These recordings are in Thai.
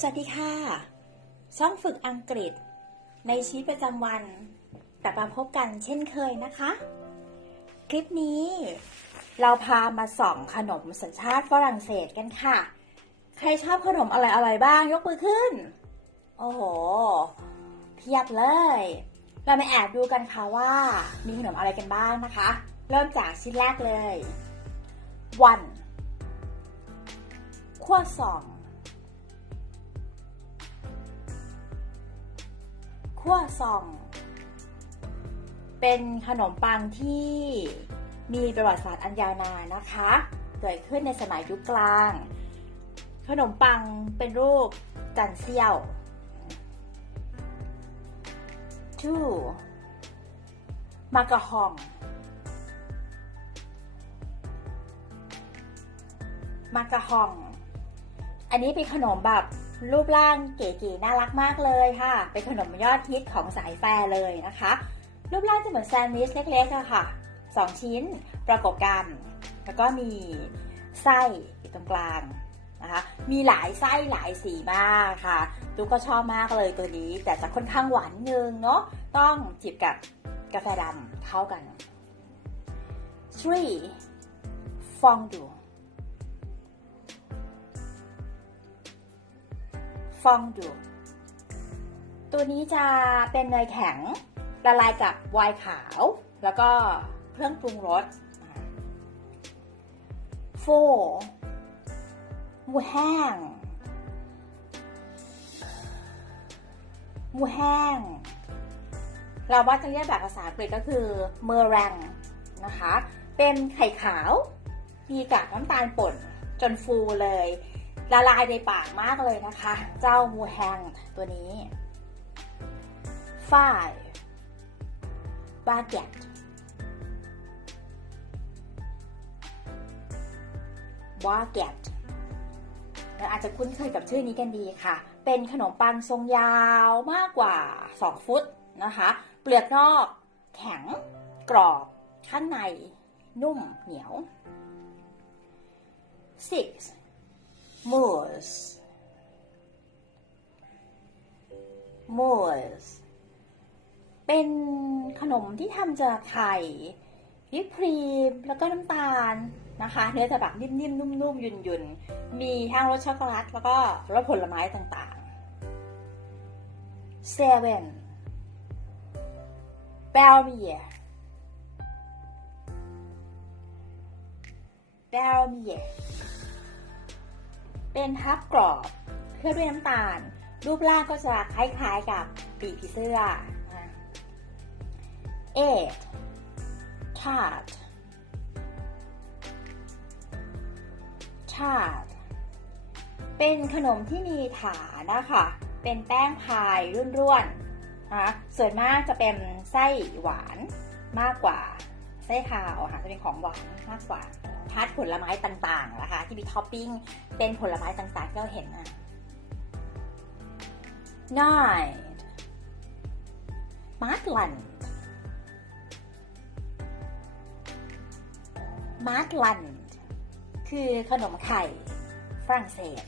สวัสดีค่ะ ช่องฝึกอังกฤษ ในชีวิตประจำวันกลับมาพบกันเช่นเคยนะคะ คลิปนี้ เราพามาส่องขนมสัญชาติฝรั่งเศสกันค่ะ ใครชอบขนมอะไรอะไรบ้างยกมือขึ้น โอ้โห เพียบเลย เรามาแอบดูกันค่ะว่า มีขนมอะไรกันบ้างนะคะ เริ่มจากชิ้นแรกเลยวันขั้วสอง ขั้วซอง เป็นขนมปังที่มีประวัติศาสตร์อันยาวนานนะคะ เกิดขึ้นในสมัยยุคกลาง ขนมปังเป็นรูปจันเซียว two มากะฮองมากะฮอง อันนี้เป็นขนมแบบ รูปร่างเก๋ๆน่ารักมากเลยค่ะ เป็นขนมยอดฮิตของสายแฟร์เลยนะคะ รูปร่างจะเหมือนแซนด์วิชเล็กๆอะค่ะสองชิ้นประกบกัน แล้วก็มีไส้อยู่ตรงกลางนะคะ มีหลายไส้หลายสีมากค่ะลูกก็ชอบมากเลยตัวนี้ แต่จะค่อนข้างหวานนึงเนาะ ต้องจิบกับกาแฟดำเข้ากัน three ฟองดู ฟองดูตัวนี้จะเป็นเนยแข็งละลายกับไวน์ขาว แล้วก็เครื่องปรุงรสโฟหมูแห้งหมูแห้ง เราว่าจะเรียกแบบภาษาอังกฤษก็คือเมอแรงนะคะ เป็นไข่ขาว มีกากน้ำตาลป่นจนฟูเลย ละลายในปากมากเลยนะคะ เจ้ามูแฮงตัวนี้ five baguette baguette เราอาจจะคุ้นเคยกับชื่อนี้กันดีค่ะ เป็นขนมปังทรงยาวมากกว่า 2 ฟุตนะคะ เปลือกนอก แข็ง กรอบ ข้างใน นุ่มเหนียว six Moors Moors เป็นขนมที่ทำจากไข่วิปครีมแล้วก็น้ำตาลนะคะ เนื้อจะแบบนิ่มๆนุ่มๆยุ่นๆ มีทั้งรสช็อกโกแลตแล้วก็รสผลไม้ต่างๆ Seven b e l m i e r b e l m i e r เป็นทับกรอบเคลือบด้วยน้ำตาล รูปร่างก็จะคล้ายๆกับปีกผีเสื้อเอ็ดทาร์ตทาร์ตเป็นขนมที่มีฐานนะคะ เป็นแป้งพายร่วนๆนะส่วนมากจะเป็นไส้หวานมากกว่า ไส้ขาวค่ะจะเป็นของหวานมากกว่าพาร์ทผลไม้ต่างๆนะคะ ที่มีท็อปปิ้งเป็นผลไม้ต่างๆที่เราเห็นนะ nine มาร์ทลันมาร์ทลันคือขนมไข่ฝรั่งเศส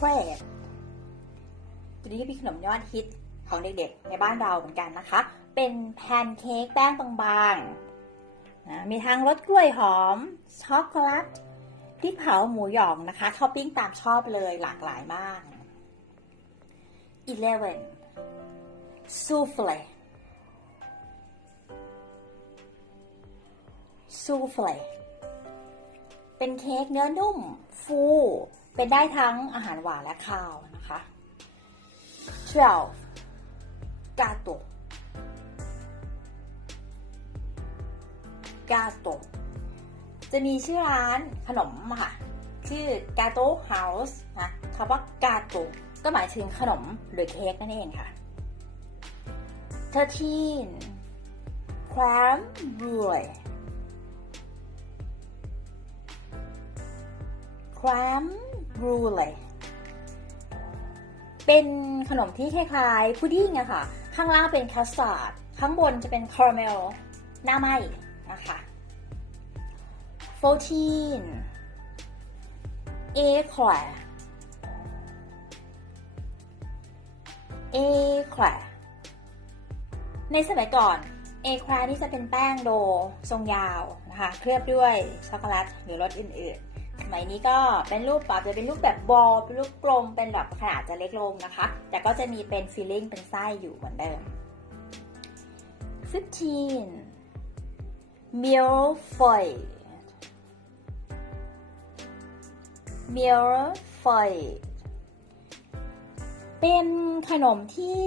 ten crepe crepe ตัวนี้ก็เป็นขนมยอดฮิตของเด็กๆ ในบ้านเราเหมือนกันนะคะ เป็นแพนเค้กแป้งบางๆนะมีทั้งรสกล้วยหอม ช็อกโกแลตพริกเผาหมูหยองนะคะท็อปปิ้งตามชอบเลยหลากหลายมาก11 souffle souffle เป็นเค้กเนื้อนุ่ม ฟู เป็นได้ทั้งอาหารหวานและข้าวนะคะ12 gato gato จะมีชื่อร้านขนมค่ะ ชื่อ gato house นะคำว่า gato ก็หมายถึงขนมหรือเค้กนั่นเองค่ะ13 crème brûlée crème brûlée เป็นขนมที่คล้ายๆพุดดิ้งอะค่ะ ข้างล่างเป็นคัสตาร์ด ข้างบนจะเป็นคาราเมล หน้าไหม้นะคะ fourteen eclair eclair ในสมัยก่อน เอควร์นี่จะเป็นแป้งโดทรงยาวนะคะ เคลือบด้วยช็อกโกแลตหรือรสอื่นๆ สมัยนี้ก็เป็นรูปอาจจะเป็นรูปแบบบอลเป็นรูปกลม เป็นแบบขนาดจะเล็กลงนะคะ แต่ก็จะมีเป็นฟิลลิ่งเป็นไส้อยู่เหมือนเดิม 15 millefeuille millefeuille เป็นขนมที่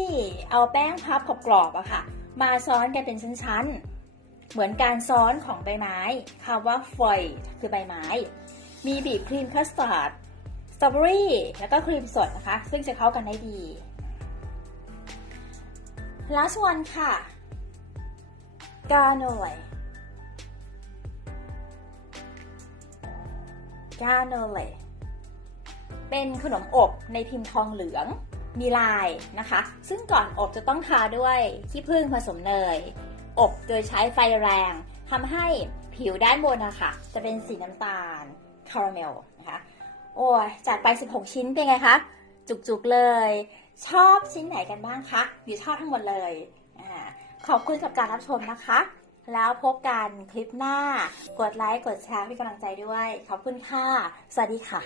เอาแป้งพับกรอบๆอะค่ะ มาซ้อนกันเป็นชั้นๆ เหมือนการซ้อนของใบไม้คำว่าฟอยคือใบไม้ มีบีบครีมคัสตาร์ดสตรอเบอรี่แล้วก็ครีมสดนะคะ ซึ่งจะเข้ากันได้ดี last one ค่ะ garnolet garnolet เป็นขนมอบในพิมพ์ทองเหลืองมีลายนะคะ ซึ่งก่อนอบจะต้องทาด้วยขี้ผึ้งผสมเนย อบโดยใช้ไฟแรงทำให้ผิวด้านบนนะคะจะเป็นสีน้ำตาล คาราเมลนะคะ โอ้ยจัดไป 16 ชิ้นเป็นไงคะ จุกๆเลย ชอบชิ้นไหนกันบ้างคะหรือชอบทั้งหมดเลยอาขอบคุณกับการรับชมนะคะ แล้วพบกันคลิปหน้า กดไลค์ กดแชร์ให้กำลังใจด้วย ขอบคุณค่ะ สวัสดีค่ะ